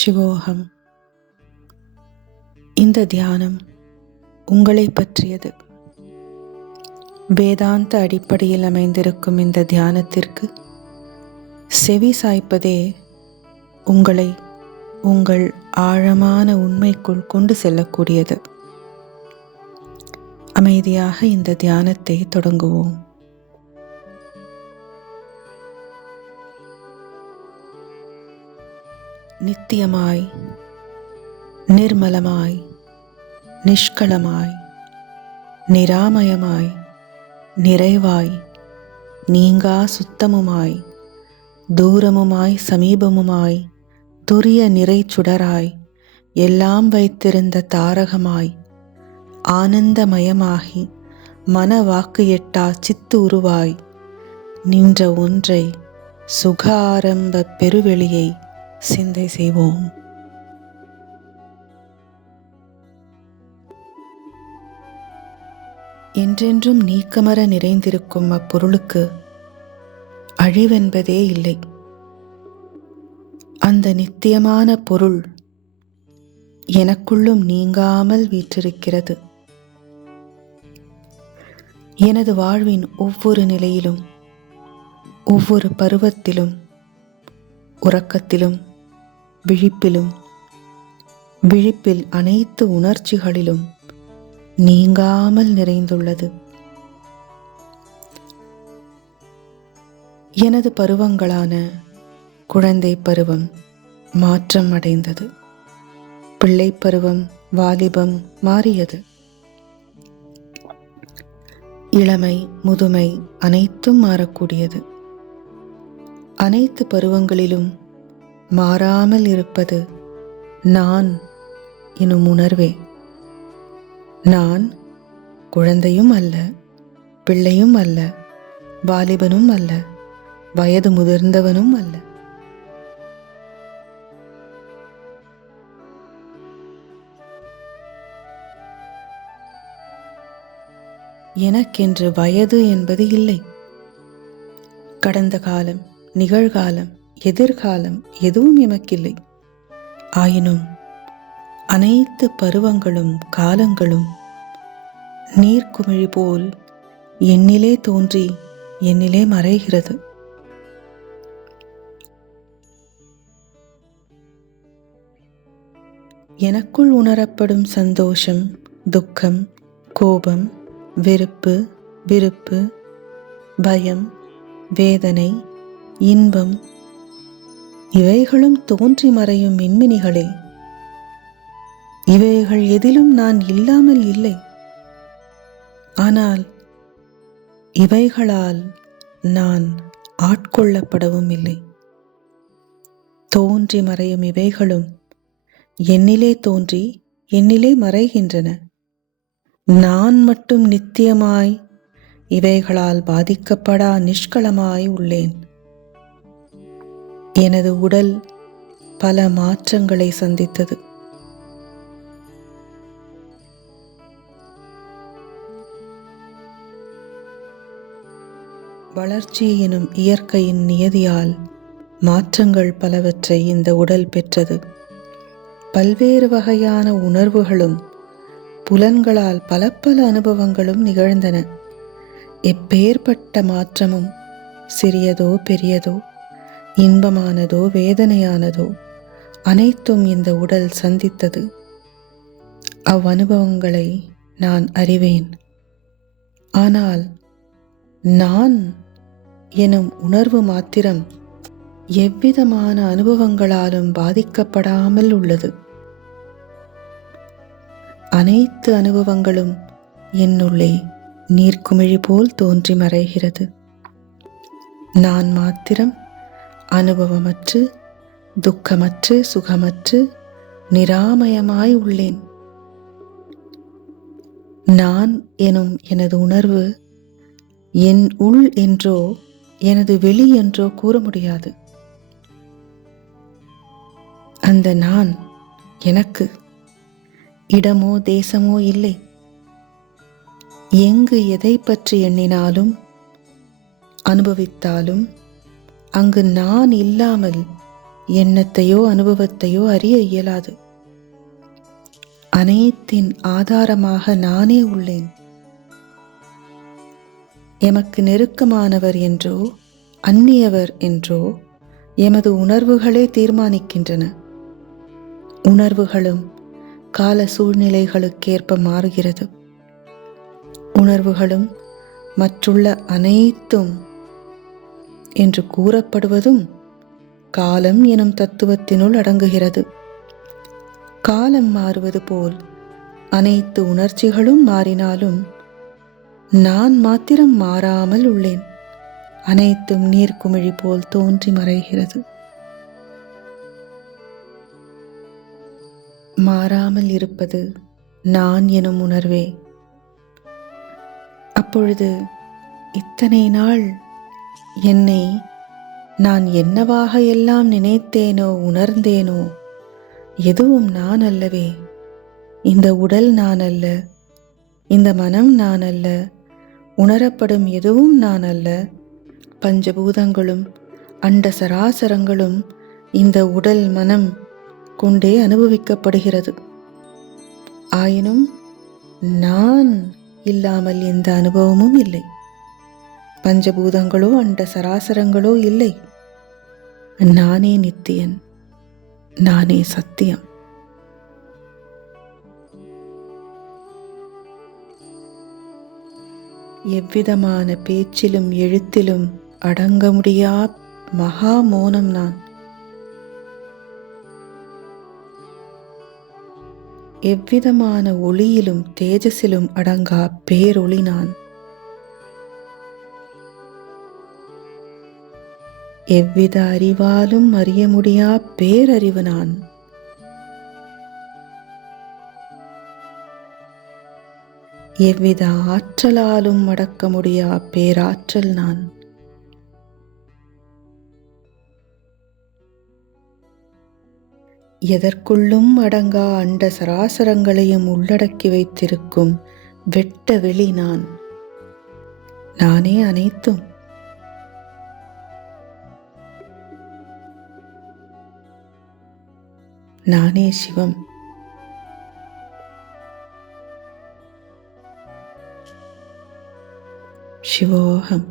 சிவோகம். இந்த தியானம் உங்களை பற்றியது. வேதாந்த அடிப்படையில் அமைந்திருக்கும் இந்த தியானத்திற்கு செவி சாய்ப்பதே உங்களை உங்கள் ஆழமான உண்மைக்குள் கொண்டு செல்லக்கூடியது. அமைதியாக இந்த தியானத்தை தொடங்குவோம். நித்தியமாய், நிர்மலமாய், நிஷ்களமாய், நிராமயமாய், நிறைவாய், நீங்கா சுத்தமுமாய், தூரமுமாய், சமீபமுமாய், துரிய நிறைச்சுடராய், எல்லாம் வைத்திருந்த தாரகமாய், ஆனந்தமயமாகி, மன வாக்கு எட்டா சித்து உருவாய் நின்ற ஒன்றை சுக ஆரம்ப பெருவெளியை சிந்தை செய்வோம். என்றென்றும் நீக்கமர நிறைந்திருக்கும் அப்பொருளுக்கு அழிவென்பதே இல்லை. அந்த நித்தியமான பொருள் எனக்குள்ளும் நீங்காமல் வீற்றிருக்கிறது. எனது வாழ்வின் ஒவ்வொரு நிலையிலும், ஒவ்வொரு பருவத்திலும், உறக்கத்திலும், விழிப்பில் அனைத்து உணர்ச்சிகளிலும் நீங்காமல் நிறைந்துள்ளது. எனது பருவங்களான குழந்தை பருவம் மாற்றம் அடைந்தது. பிள்ளை பருவம், வாலிபம் மாறியது. இளமை, முதுமை அனைத்தும் மாறக்கூடியது. அனைத்து பருவங்களிலும் மாறாமல் இருப்பது நான் எனும் உணர்வே. நான் குழந்தையும் அல்ல, பிள்ளையும் அல்ல, வாலிபனும் அல்ல, வயது முதிர்ந்தவனும் அல்ல. எனக்கென்று வயது என்பது இல்லை. கடந்த காலம், நிகழ்காலம், எதிர்காலம் எதுவும் எமக்கில்லை. ஆயினும் அனைத்து பருவங்களும் காலங்களும் நீர்க்குமிழி போல் என்னிலே தோன்றி என்னிலே மறைகிறது. எனக்குள் உணரப்படும் சந்தோஷம், துக்கம், கோபம், வெறுப்பு, விருப்பு, பயம், வேதனை, இன்பம் இவைகளும் தோன்றி மறையும் மின்மினிகளே. இவைகள் எதிலும் நான் இல்லாமல் இல்லை. ஆனால் இவைகளால் நான் ஆட்கொள்ளப்படவும் இல்லை. தோன்றி மறையும் இவைகளும் என்னிலே தோன்றி என்னிலே மறைகின்றன. நான் மட்டும் நித்தியமாய் இவைகளால் பாதிக்கப்படா நிஷ்களமாய் உள்ளேன். எனது உடல் பல மாற்றங்களை சந்தித்தது. வளர்ச்சி எனும் இயற்கையின் நியதியால் மாற்றங்கள் பலவற்றை இந்த உடல் பெற்றது. பல்வேறு வகையான உணர்வுகளும் புலன்களால் பல அனுபவங்களும் நிகழ்ந்தன. எப்பேற்பட்ட மாற்றமும் சிறியதோ பெரியதோ, இன்பமானதோ வேதனையானதோ அனைத்தும் இந்த உடல் சந்தித்தது. அவ்வனுபவங்களை நான் அறிவேன். ஆனால் நான் எனும் உணர்வு மாத்திரம் எவ்விதமான அனுபவங்களாலும் பாதிக்கப்படாமல் உள்ளது. அனைத்து அனுபவங்களும் என்னுள்ளே நீர்க்குமிழி போல் தோன்றி மறைகிறது. நான் மாத்திரம் அனுபவமற்று, துக்கமற்று, சுகமற்று, நிராமயமாய் உள்ளேன். நான் எனும் எனது உணர்வு என் உள் என்றோ எனது வெளி என்றோ கூற முடியாது. அந்த நான் எனக்கு இடமோ தேசமோ இல்லை. எங்கு எதை பற்றி எண்ணினாலும் அனுபவித்தாலும் அங்கு நான் இல்லாமல் எண்ணத்தையோ அனுபவத்தையோ அறிய இயலாது. அனைத்தின் ஆதாரமாக நானே உள்ளேன். எமக்கு நெருக்கமானவர் என்றோ அந்நியவர் என்றோ எமது உணர்வுகளே தீர்மானிக்கின்றன. உணர்வுகளும் கால சூழ்நிலைகளுக்கேற்ப மாறுகிறது. உணர்வுகளும் மற்றுள்ள அனைத்தும் என்று கூறப்படுவதும் காலம் எனும் தத்துவத்தினுள் அடங்குகிறது. காலம் மாறுவது போல் அனைத்து உணர்ச்சிகளும் மாறினாலும் நான் மாத்திரம் மாறாமல் உள்ளேன். அனைத்தும் நீர்க்குமிழி போல் தோன்றி மறைகிறது. மாறாமல் இருப்பது நான் எனும் உணர்வே. அப்பொழுது இத்தனை நாள் என்னை நான் என்னவாக எல்லாம் நினைத்தேனோ உணர்ந்தேனோ எதுவும் நான் அல்லவே. இந்த உடல் நான் அல்ல, இந்த மனம் நான் அல்ல, உணரப்படும் எதுவும் நான் அல்ல. பஞ்சபூதங்களும் அண்ட சராசரங்களும் இந்த உடல் மனம் கொண்டே அனுபவிக்கப்படுகிறது. ஆயினும் நான் இல்லாமல் எந்த அனுபவமும் இல்லை. பஞ்சபூதங்களோ அண்ட சராசரங்களோ இல்லை. நானே நித்தியன், நானே சத்தியம். எவ்விதமான பேச்சிலும் எழுத்திலும் அடங்க முடியா மகா மோனம் நான். எவ்விதமான ஒளியிலும் தேஜஸிலும் அடங்கா பேரொளி நான். எவ்வித அறிவாலும் அறிய முடியா பேரறிவு நான். எவ்வித ஆற்றலாலும் அடக்க முடியா பேராற்றல் நான். எதற்குள்ளும் அடங்கா அண்ட சராசரங்களையும் உள்ளடக்கி வைத்திருக்கும் வெட்ட வெளி நான். நானே அனைத்தும். நானே சிவம். சிவோகம்.